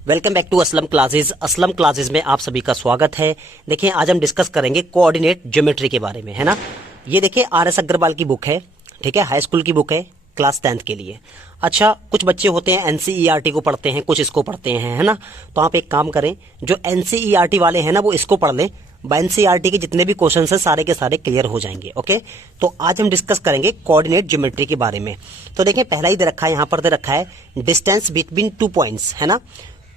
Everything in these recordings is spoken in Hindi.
Welcome back to Aslam classes. Aslam classes में आप सभी का स्वागत है। देखिए आज हम डिस्कस करेंगे कोऑर्डिनेट ज्योमेट्री के बारे में, है ना। ये देखिए आर.एस. अग्रवाल की बुक है, ठीक है, हाई स्कूल की बुक है, क्लास 10th के लिए। अच्छा, कुछ बच्चे होते हैं एनसीईआरटी को पढ़ते हैं, कुछ इसको पढ़ते हैं, है ना। तो आप एक काम करें, जो एनसीईआरटी वाले हैं ना वो इसको पढ़ लें। एनसीईआरटी के जितने भी क्वेश्चन हैं सारे के सारे क्लियर हो जाएंगे। ओके, तो आज हम डिस्कस करेंगे कोऑर्डिनेट ज्योमेट्री के बारे में। तो देखिए पहला ही दे रखा है, यहाँ पर दे रखा है डिस्टेंस बिटवीन 2 पॉइंट्स, है ना।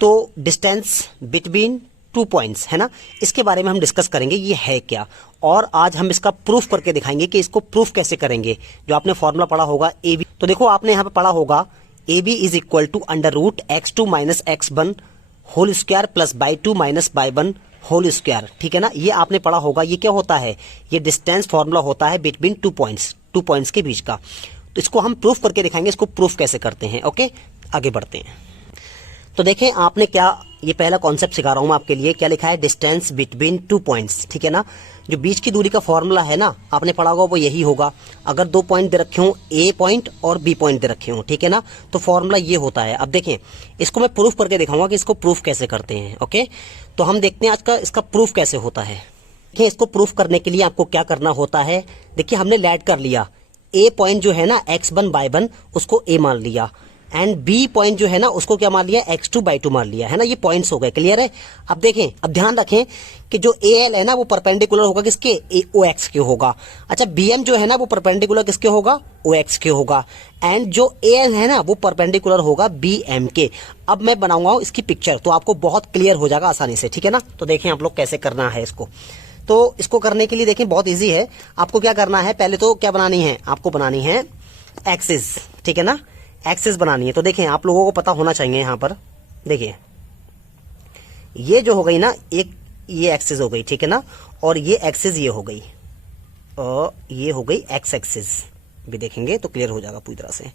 तो डिस्टेंस बिटवीन 2 पॉइंट्स, है ना, इसके बारे में हम डिस्कस करेंगे ये है क्या, और आज हम इसका प्रूफ करके दिखाएंगे कि इसको प्रूफ कैसे करेंगे। जो आपने फॉर्मूला पढ़ा होगा ए बी, तो देखो आपने यहाँ पे पढ़ा होगा A B is equal to under root x2 minus x1 whole square plus y 2 minus y 1 whole square, ठीक है ना। ये आपने पढ़ा होगा। ये क्या होता है, ये डिस्टेंस फॉर्मूला होता है बिटवीन 2 पॉइंट्स के बीच का। तो इसको हम प्रूफ करके दिखाएंगे, इसको प्रूफ कैसे करते हैं। ओके, आगे बढ़ते हैं। तो देखें आपने क्या, ये पहला कॉन्सेप्ट सिखा रहा हूं मैं आपके लिए। क्या लिखा है, डिस्टेंस बिटवीन 2 पॉइंट्स, ठीक है ना। जो बीच की दूरी का फॉर्मूला है ना, आपने पढ़ा होगा वो यही होगा। अगर 2 पॉइंट दे रखे हो, ए पॉइंट और बी पॉइंट दे रखे हो, ठीक है ना, तो फॉर्मूला ये होता है। अब देखें इसको मैं प्रूफ करके दिखाऊंगा कि इसको प्रूफ कैसे करते हैं। ओके, तो हम देखते हैं आज का इसका प्रूफ कैसे होता है। देखिए इसको प्रूफ करने के लिए आपको क्या करना होता है। देखिए हमने लेट कर लिया, ए पॉइंट जो है ना x1 बाई 1 उसको ए मान लिया, एंड बी पॉइंट जो है ना उसको क्या मान लिया, x2 बाई 2 मान लिया, है ना। ये पॉइंट्स हो गए, क्लियर है। अब देखें, अब ध्यान रखें कि जो AL है ना वो परपेंडिकुलर होगा किसके, OX के होगा। अच्छा, BM जो है ना वो परपेंडिकुलर किसके होगा, OX के होगा, एंड जो AN है ना वो परपेंडिकुलर होगा BM के। अब मैं बनाऊंगा इसकी पिक्चर, तो आपको बहुत क्लियर हो जाएगा आसानी से, ठीक है ना। तो देखें आप लोग कैसे करना है इसको। तो इसको करने के लिए देखें बहुत ईजी है। आपको क्या करना है, पहले तो क्या बनानी है, आपको बनानी है एक्सिस, ठीक है ना, एक्सिस बनानी है। तो देखें आप लोगों को पता होना चाहिए, यहां पर देखिए ये जो हो गई ना, एक ये एक्सिस हो गई, ठीक है ना, और ये एक्सिस ये हो गई, और ये हो गई एक्स एक्सिस। भी देखेंगे तो क्लियर हो जाएगा पूरी तरह से।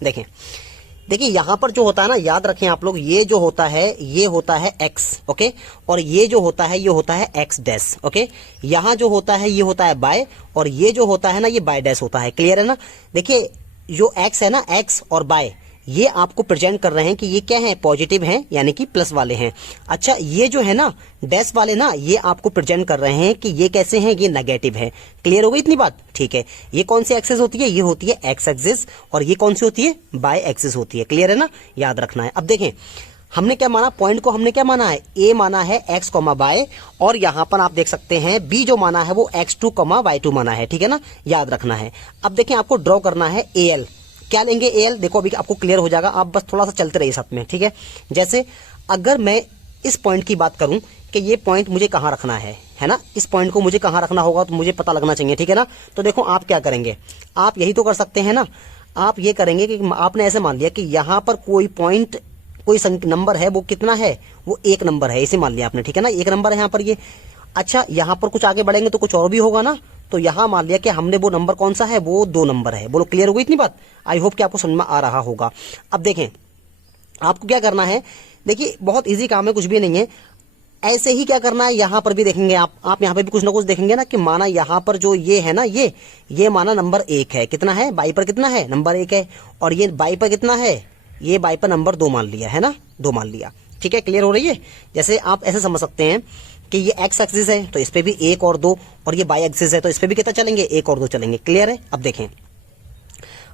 देखें देखिए यहां पर जो होता है ना, याद रखें आप लोग, ये जो होता है ये होता है x, ओके, और ये जो होता है ये होता है x डैश, ओके। यहां जो होता है ये होता है बाय, और ये जो होता है ना ये बाय डैश होता है, क्लियर है ना। देखिए जो x है ना, x और बाय, ये आपको प्रेजेंट कर रहे हैं कि ये क्या है, पॉजिटिव हैं, यानी कि प्लस वाले हैं। अच्छा, ये जो है ना डैश वाले ना, ये आपको प्रेजेंट कर रहे हैं कि ये कैसे हैं, ये नेगेटिव है। क्लियर हो गई इतनी बात, ठीक है। ये कौन सी एक्सिस होती है, ये होती है एक्स एक्सिस, और ये कौन सी होती है, बाय एक्सिस होती है, क्लियर है ना, याद रखना है। अब देखें हमने क्या माना, पॉइंट को हमने क्या माना है, ए माना है एक्स कॉमा बाय, और यहां पर आप देख सकते हैं बी जो माना है वो x2 कॉमा y2 माना है, ठीक है ना, याद रखना है। अब देखें आपको ड्रॉ करना है AL। क्या लेंगे AL, देखो अभी आपको क्लियर हो जाएगा, आप बस थोड़ा सा चलते रहिए साथ में, ठीक है। जैसे अगर मैं इस पॉइंट की बात करूं कि ये पॉइंट मुझे कहां रखना है ना, इस पॉइंट को मुझे कहां रखना होगा तो मुझे पता लगना चाहिए, ठीक है ना। तो देखो आप क्या करेंगे, आप यही तो कर सकते हैं ना। आप ये करेंगे कि आपने ऐसे मान लिया कि यहां पर कोई पॉइंट, कोई नंबर है, वो कितना है, वो 1 नंबर है, इसे मान लिया आपने, ठीक है ना, 1 नंबर है यहाँ पर ये। अच्छा, यहाँ पर कुछ आगे बढ़ेंगे तो कुछ और भी होगा ना, तो यहां मान लिया कि हमने वो नंबर कौन सा है, वो 2 नंबर है। बोलो क्लियर हो गई इतनी बात, आई होप कि आपको समझ में आ रहा होगा। अब देखें आपको क्या करना है, देखिए बहुत इजी काम है, कुछ भी नहीं है। ऐसे ही क्या करना है, यहां पर भी देखेंगे आप यहां पर भी कुछ ना कुछ देखेंगे ना, कि माना यहां पर जो ये है ना, ये माना नंबर 1 है, कितना है, बाई पर कितना है, नंबर 1 है, और ये बाई पर कितना है, ये बाई पर नंबर 2 मान लिया, है ना, 2 मान लिया, ठीक है। क्लियर हो रही है। जैसे आप ऐसे समझ सकते हैं कि ये एक्स एक्सिस है तो इस पे भी 1 और 2, और ये बाई एक्सिस है तो इस पे भी कितना चलेंगे, 1 और 2 चलेंगे, क्लियर है। अब देखें,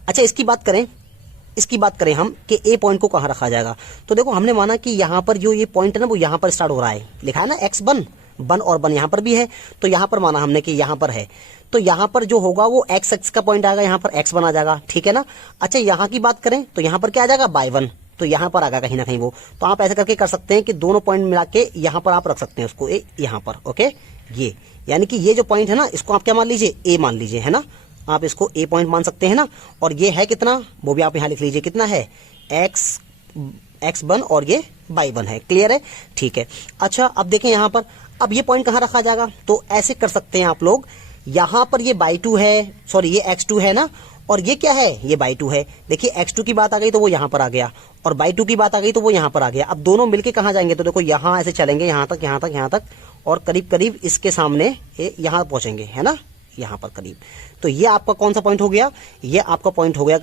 अच्छा इसकी बात करें हम कि ए पॉइंट को कहां रखा जाएगा। तो देखो हमने माना कि यहां पर जो ये पॉइंट है ना वो यहां पर स्टार्ट हो रहा है, लिखा है ना x1 1 और 1 यहां पर भी है, तो यहां पर माना हमने कि यहां पर है, तो यहां पर जो होगा वो एक्स एक्स का पॉइंट आएगा, यहां पर x1 आ जाएगा, ठीक है ना। अच्छा यहां की बात करें तो यहां पर क्या आ जाएगा, बाय 1, तो यहां पर आएगा कहीं ना कहीं वो। तो आप ऐसे करके कर सकते हैं कि दोनों पॉइंट मिला के यहां पर आप रख सकते हैं उसको, यहां पर, ओके। ये यानी कि ये जो पॉइंट है ना इसको आप क्या मान लीजिए, ए मान लीजिए, है ना, आप इसको ए पॉइंट मान सकते हैं ना। और ये है कितना, वो भी आप यहां लिख लीजिए, कितना है, x1 और ये बाई 1 है, क्लियर है, ठीक है। अच्छा अब देखें यहां पर, अब ये पॉइंट कहां रखा जाएगा, तो ऐसे कर सकते हैं आप लोग, यहां पर ये बाई 2 है, सॉरी ये x2 है ना, और ये क्या है, ये बाई 2 है। देखिए x2 की बात आ गई तो वो यहां पर आ गया, और बाई 2 की बात आ गई तो वो यहां पर आ गया। अब दोनों मिलके कहां जाएंगे, तो देखो यहां ऐसे चलेंगे, यहां तक यहां तक यहां तक, और करीब करीब इसके सामने यहां पहुंचेंगे, है ना, यहां पर करीब। तो ये आपका कौन सा पॉइंट हो गया, ये आपका पॉइंट हो गया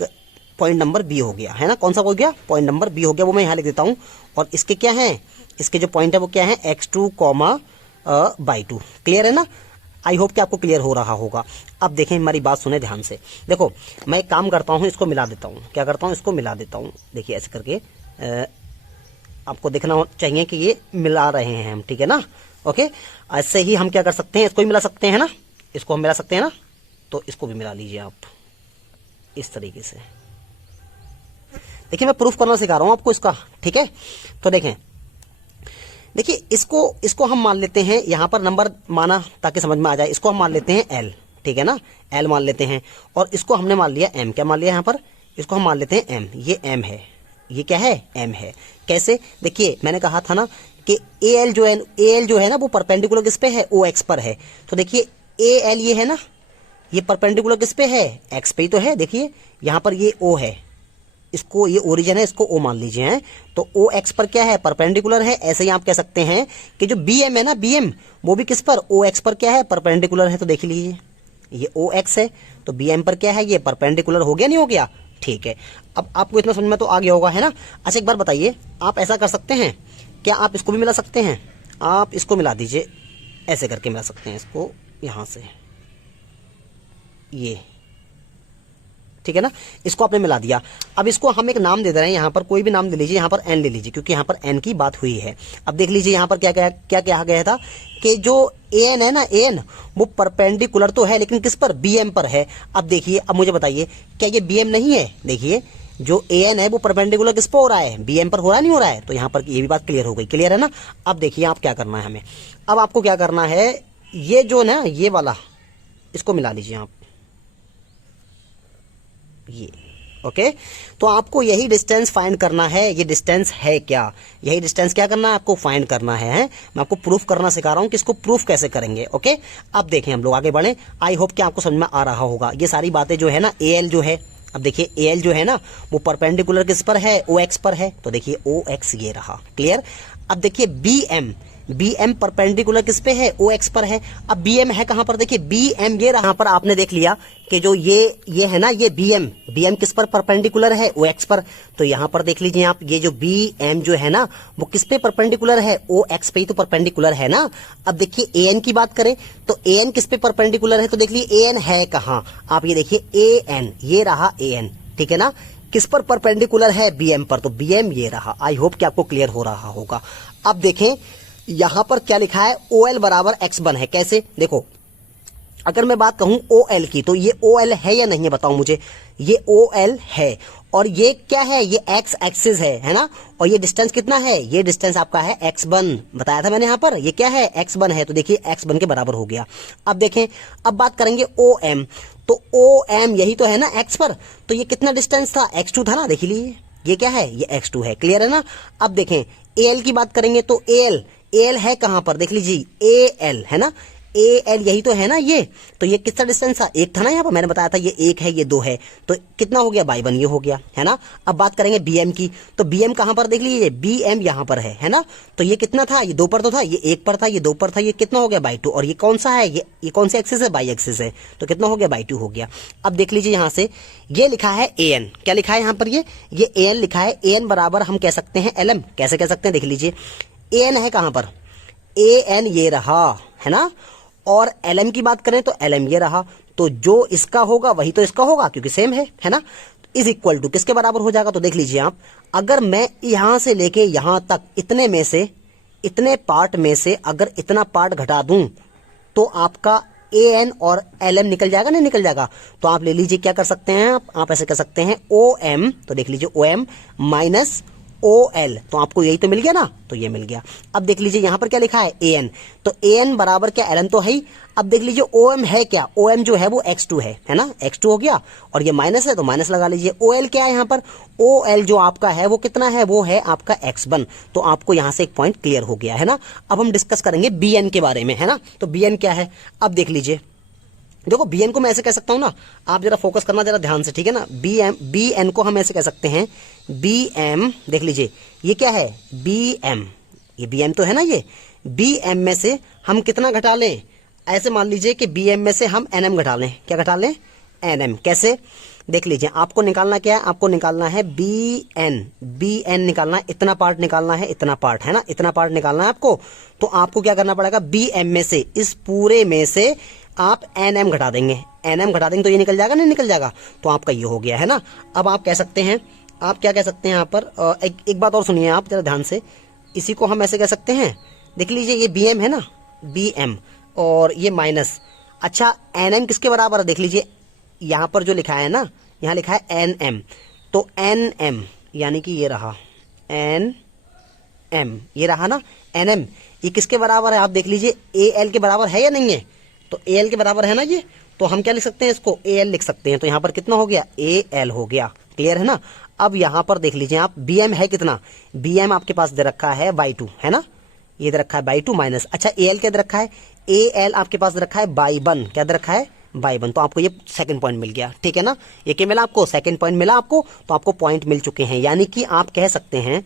पॉइंट नंबर बी हो गया, है ना। कौन सा हो गया? पॉइंट नंबर बी हो गया, वो मैं यहाँ लिख देता हूँ। और इसके क्या है, इसके जो पॉइंट है वो क्या है, x2 बाई 2। क्लियर है ना? आई होप कि आपको क्लियर हो रहा होगा। अब देखें, हमारी बात सुने ध्यान से। देखो मैं एक काम करता हूँ, इसको मिला देता हूँ। क्या करता हूँ? इसको मिला देता हूँ। देखिए ऐसे करके आपको देखना चाहिए कि ये मिला रहे हैं हम, ठीक है ना। ओके, ऐसे ही हम क्या कर सकते हैं, इसको भी मिला सकते हैं ना, इसको हम मिला सकते हैं ना, तो इसको भी मिला लीजिए आप इस तरीके से। देखिए मैं प्रूफ करना सिखा रहा हूं आपको इसका, ठीक है। तो देखें, देखिए इसको हम मान लेते हैं, यहां पर नंबर माना ताकि समझ में आ जाए। इसको हम मान लेते हैं एल, ठीक है ना, एल मान लेते हैं। और इसको हमने मान लिया एम। क्या मान लिया यहां पर? इसको हम मान लेते हैं एम। ये एम है, ये क्या है? एम है। कैसे? देखिए मैंने कहा था ना कि एल जो है ना वो परपेंडिकुलर किस पे है? ओ एक्स पर है। तो देखिए एल ये है ना, ये परपेंडिकुलर किस पे है? एक्स पे ही तो है। देखिए यहां पर ये ओ है, इसको ये ओरिजिन है, इसको ओ मान लीजिए हैं। तो ओ एक्स पर क्या है? परपेंडिकुलर है। ऐसे ही आप कह सकते हैं कि जो बी एम है ना, बी एम वो भी किस पर? ओ एक्स पर क्या है? परपेंडिकुलर है। तो देख लीजिए ये ओ एक्स है, तो बी एम पर क्या है? ये परपेंडिकुलर हो गया, नहीं हो गया? ठीक है, अब आपको इतना समझ में तो आ गया होगा, है ना। अच्छा एक बार बताइए, आप ऐसा कर सकते हैं क्या? आप इसको भी मिला सकते हैं, आप इसको मिला दीजिए, ऐसे करके मिला सकते हैं इसको यहां से, ये ठीक है ना। इसको आपने मिला दिया। अब इसको हम एक नाम दे दे रहे हैं, यहां पर कोई भी नाम ले लीजिए, यहां पर एन ले लीजिए, क्योंकि यहां पर एन की बात हुई है। अब देख लीजिए यहां पर क्या कहा गया था कि जो एन है ना, एन वो परपेंडिकुलर तो है लेकिन किस पर? बीएम पर है। अब देखिए, अब मुझे बताइए क्या ये बीएम नहीं है? देखिए जो एन है वो परपेंडिकुलर किस पर हो रहा है? बीएम पर हो रहा है, नहीं हो रहा है? तो यहां पर ये भी बात क्लियर हो गई। क्लियर है ना? अब देखिए आप क्या करना है हमें, अब आपको क्या करना है, ये जो ना ये वाला इसको मिला लीजिए आप, ये ओके। तो आपको यही डिस्टेंस फाइंड करना है। ये डिस्टेंस है क्या? यही डिस्टेंस क्या करना है आपको? फाइंड करना है। मैं आपको प्रूफ करना सिखा रहा हूं कि इसको प्रूफ कैसे करेंगे। ओके, अब देखें हम लोग आगे बढ़े। आई होप कि आपको समझ में आ रहा होगा ये सारी बातें जो है ना। एल जो है, अब देखिए एल जो है ना वो परपेंडिकुलर किस पर है? ओ एक्स पर है। तो देखिए ओ एक्स ये रहा। क्लियर? अब देखिए बी एम परपेंडिकुलर किस पे है? ओ एक्स पर है। अब बी एम है कहां पर? देखिए बी एम ये रहा पर, आपने देख लिया कि जो ये है ना, ये बी एम किस पर परपेंडिकुलर है? ओ एक्स पर। तो यहां पर देख लीजिए आप, ये जो बी एम जो है ना वो किस पे परपेंडिकुलर है? ओ एक्स पे ही तो परपेंडिकुलर है ना। अब देखिए ए एन की बात करें तो ए एन किस पे परपेंडिकुलर है? तो देख लीजिए ए एन है कहां? आप ये देखिए ए एन, ये रहा ए एन, ठीक है ना। किस पर परपेंडिकुलर है? बीएम पर। तो बीएम ये रहा। आई होप कि आपको क्लियर हो रहा होगा। अब देखें यहां पर क्या लिखा है? ओ एल बराबर एक्स वन है। कैसे? देखो अगर मैं बात कहूं ओ एल की, तो ये ओ एल है या नहीं है बताओ मुझे। ये ओ एल है और ये क्या है? ये एक्स एक्सिस है ना। और ये डिस्टेंस कितना है? ये डिस्टेंस आपका है एक्स वन, बताया था मैंने यहां पर। ये क्या है? एक्स वन है। तो देखिए एक्स वन के बराबर हो गया। अब देखें, अब बात करेंगे ओ एम। तो ओ एम यही तो है ना एक्स पर। तो ये कितना डिस्टेंस था? x2 था ना। देख लीजिए ये क्या है? ये x2 है। क्लियर है ना? अब देखें एल की बात करेंगे तो एल है कहां पर? देख लीजिए ए एल है ना, ए एल यही तो है ना ये। तो ये कितना डिस्टेंस था? एक था ना यहाँ पर, मैंने बताया था ये एक है ये दो है। तो कितना हो गया? बाई वन ये हो गया, है ना। अब बात करेंगे बीएम की, तो बीएम कहां पर? देख लीजिए बीएम यहाँ पर है ना। तो ये कितना था? ये दो पर तो था, ये एक पर था, ये दो पर था, ये कितना हो गया? By two. और ये कौन सा है? ये कौन सा एक्सिस है? बाई एक्सिस है। तो कितना हो गया? बाई टू हो गया। अब देख लीजिए यहां से ये लिखा है ए एन। क्या लिखा है यहाँ पर? ये ए एन लिखा है। ए एन बराबर हम कह सकते हैं एल एम। कैसे कह सकते हैं? देख लीजिए ए एन है कहां पर? ए एन ये रहा, है ना। और एलएम की बात करें तो एलएम ये रहा। तो जो इसका होगा वही तो इसका होगा, क्योंकि सेम है ना। इज इक्वल टू किसके बराबर हो जाएगा? तो देख लीजिए आप, अगर मैं यहां से लेके यहां तक इतने में से, इतने पार्ट में से अगर इतना पार्ट घटा दूं तो आपका ए एन और एल एम निकल जाएगा, नहीं निकल जाएगा? तो आप ले लीजिए क्या कर सकते हैं आप ऐसे कर सकते हैं ओ एम। तो देख लीजिए O M minus O L, तो आपको यही तो मिल गया ना। तो ये मिल गया। अब देख लीजिए यहां पर क्या लिखा है? A N. तो ए एन बराबर क्या? एल एन तो है ही। अब देख लीजिए ओ एम है क्या? ओ एम जो है वो x2 है ना। x2 हो गया और ये माइनस है तो माइनस लगा लीजिए। ओ एल क्या है यहाँ पर? ओ एल जो आपका है वो कितना है? वो है आपका x1। तो आपको यहां से एक पॉइंट क्लियर हो गया, है ना। अब हम डिस्कस करेंगे बी एन के बारे में, है ना। तो बी एन क्या है? अब देख लीजिए, देखो बी एन को मैं ऐसे कह सकता हूं ना, आप जरा फोकस करना जरा ध्यान से, ठीक है ना। बी एन को हम ऐसे कह सकते हैं बी एम। देख लीजिए ये क्या है? B M. ये बी एम तो है ना। ये बी एम में से हम कितना घटा लें? ऐसे मान लीजिए कि बी एम में से हम एन एम घटा लें। क्या घटा लें? N M. कैसे? देख लीजिए, आपको निकालना क्या है, आपको निकालना है बी एन निकालना है, इतना पार्ट निकालना है, इतना पार्ट है ना, इतना पार्ट निकालना है आपको। तो आपको क्या करना पड़ेगा, बी एम में से, इस पूरे में से आप एन एम घटा देंगे, एन एम घटा देंगे तो ये निकल जाएगा, नहीं निकल जाएगा, तो आपका ये हो गया है ना। अब आप कह सकते हैं, आप क्या कह सकते हैं यहाँ पर, एक बात और सुनिए आप जरा ध्यान से, इसी को हम ऐसे कह सकते हैं, देख लीजिए ये बी एम है ना, बी एम और ये माइनस, अच्छा एन एम किसके बराबर है, देख लीजिए यहाँ पर जो लिखा है ना, यहाँ लिखा है एन एम, तो एन एम यानी कि ये रहा एन एम, ये रहा ना एन एम, ये किसके बराबर है, आप देख लीजिए ए एल के बराबर है या नहीं है, तो ए एल के बराबर है ना ये, तो हम क्या लिख सकते हैं, इसको ए एल लिख सकते हैं। तो यहाँ पर कितना हो गया, ए एल हो गया, क्लियर है ना। अब यहाँ पर देख लीजिए आप, बी एम है कितना, बी एम आपके पास दे रखा है बाई टू, है ना, ये दे रखा है बाई टू माइनस, अच्छा ए एल क्या दे रखा है, ए एल आपके पास दे रखा है बाई वन, क्या दे रखा है बाई वन, तो आपको ये सेकंड पॉइंट मिल गया, ठीक है ना। ये क्या मिला आपको, सेकंड पॉइंट मिला आपको, तो आपको पॉइंट मिल चुके हैं। यानी कि आप कह सकते हैं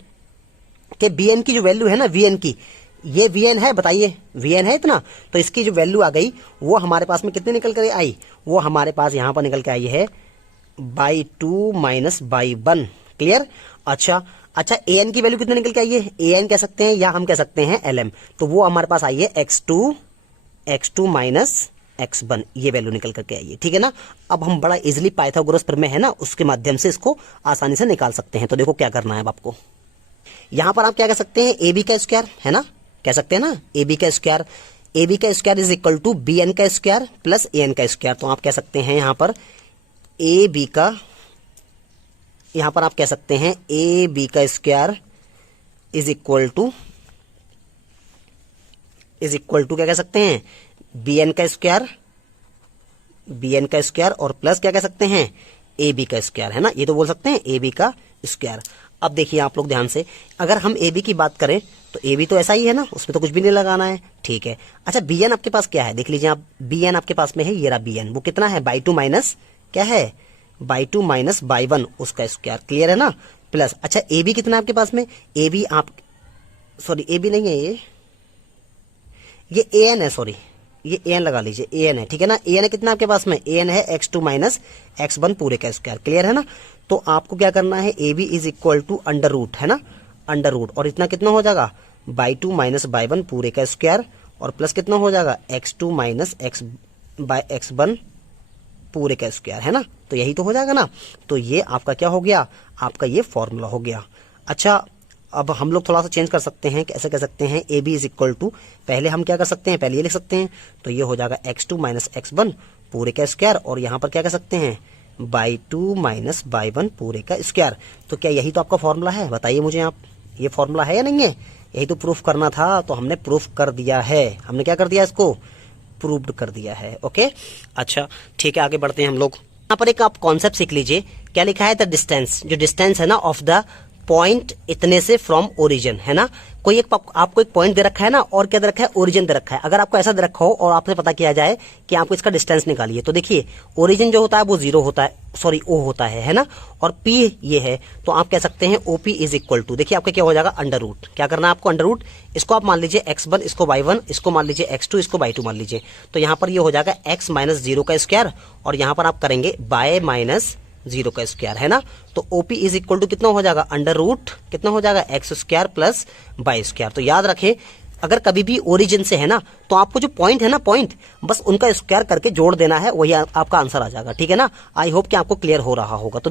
कि बी एन की जो वैल्यू है ना, वी एन की, ये वी एन है, बताइए वी एन है इतना, तो इसकी जो वैल्यू आ गई वो हमारे पास में कितनी निकल कर आई, वो हमारे पास यहां पर निकल के आई है by two minus y one, clear. अच्छा ए एन की वैल्यू कितनी निकल के आई है, ए एन कह सकते हैं या हम कह सकते हैं एल एम, तो वो हमारे पास आई है x two minus x one, ये वैल्यू निकल करके आई है, ठीक है ना। अब हम बड़ा इजिली पाइथागोरस प्रमेय है ना, उसके माध्यम से इसको आसानी से निकाल सकते हैं। तो देखो क्या करना है अब आपको, यहां पर आप क्या कह सकते हैं, ए बी का स्क्वायर है ना, कह सकते हैं ना ए बी का square is equal to B N का स्क्वायर प्लस ए एन का स्क्वायर। तो आप कह सकते हैं यहां पर ए बी का, यहां पर आप कह सकते हैं ए बी का स्क्वायर इज इक्वल टू क्या कह सकते हैं, बी एन का स्क्वायर और प्लस क्या कह सकते हैं, ए बी का स्क्वायर, है ना, ये तो बोल सकते हैं ए बी का स्क्वायर। अब देखिए आप लोग ध्यान से, अगर हम ए बी की बात करें तो ए बी तो ऐसा ही है ना, उसमें तो कुछ भी नहीं लगाना है, ठीक है। अच्छा बी एन आपके पास क्या है, देख लीजिए आप, बी एन आपके पास में है, ये रहा बी एन, वो कितना है, बाई टू माइनस क्या है, by two minus y one, उसका स्क्वायर, क्लियर है ना, प्लस अच्छा ए बी कितना है आपके पास में, ए बी आप, सॉरी ए बी नहीं है ये ए एन है, सॉरी ये ए एन लगा लीजिए, ए एन है, ठीक है ना। ए एन है कितना आपके पास में, ए एन है x two minus x one पूरे का स्क्वायर, क्लियर है ना। तो आपको क्या करना है, A B is equal to under root, है ना, अंडर रूट, और इतना कितना हो जाएगा, y two minus y one पूरे का स्क्वायर, और प्लस कितना हो जाएगा, x two minus x by x one पूरे का स्क्वायर, है ना। तो यही तो हो जाएगा ना। तो ये आपका क्या हो गया, आपका ये फॉर्मूला हो गया। अच्छा अब हम लोग थोड़ा सा चेंज कर सकते हैं, कैसे कह सकते हैं, A B is equal to, पहले हम क्या कर सकते हैं, पहले ये लिख सकते हैं, तो ये हो जाएगा x two minus x one पूरे का स्क्वायर, और यहाँ पर क्या कह सकते हैं, by two minus y one पूरे का स्क्वायर। तो क्या यही तो आपका फॉर्मूला है, बताइए मुझे आप, ये फॉर्मूला है या नहीं है, यही तो प्रूफ करना था, तो हमने प्रूफ कर दिया है, हमने क्या कर दिया, इसको प्रूव्ड कर दिया है। ओके अच्छा ठीक है, आगे बढ़ते हैं हम लोग। यहाँ पर एक आप कॉन्सेप्ट सीख लीजिए, क्या लिखा है, द डिस्टेंस, जो डिस्टेंस है ना ऑफ द पॉइंट इतने से फ्रॉम ओरिजिन, है ना। कोई एक आपको एक पॉइंट दे रखा है ना, और क्या दे रखा है, ओरिजिन दे रखा है। अगर आपको ऐसा दे रखा हो और आपसे पता किया जाए कि आपको इसका डिस्टेंस निकालिए, तो देखिए ओरिजिन जो होता है वो 0 होता है, सॉरी ओ होता है ना, और पी ये है, तो आप कह सकते हैं ओपी इज इक्वल टू, देखिए आपका क्या हो जाएगा, अंडर रूट, क्या करना है आपको, अंडर रूट, इसको आप मान लीजिए x1, इसको y1, इसको मान लीजिए x2, इसको y2 मान लीजिए। तो यहाँ पर ये हो जाएगा x माइनस 0 का स्क्वायर, और यहाँ पर आप करेंगे y माइनस 0 का स्क्वायर, है ना। तो OP इज इक्वल टू कितना हो जाएगा, अंडर रूट कितना हो जाएगा, x square plus y square. तो याद रखें अगर कभी भी ओरिजिन से है ना, तो आपको जो पॉइंट है ना, पॉइंट बस उनका स्क्वायर करके जोड़ देना है, वही आपका आंसर आ जाएगा, ठीक है ना। आई होप कि आपको क्लियर हो रहा होगा। तो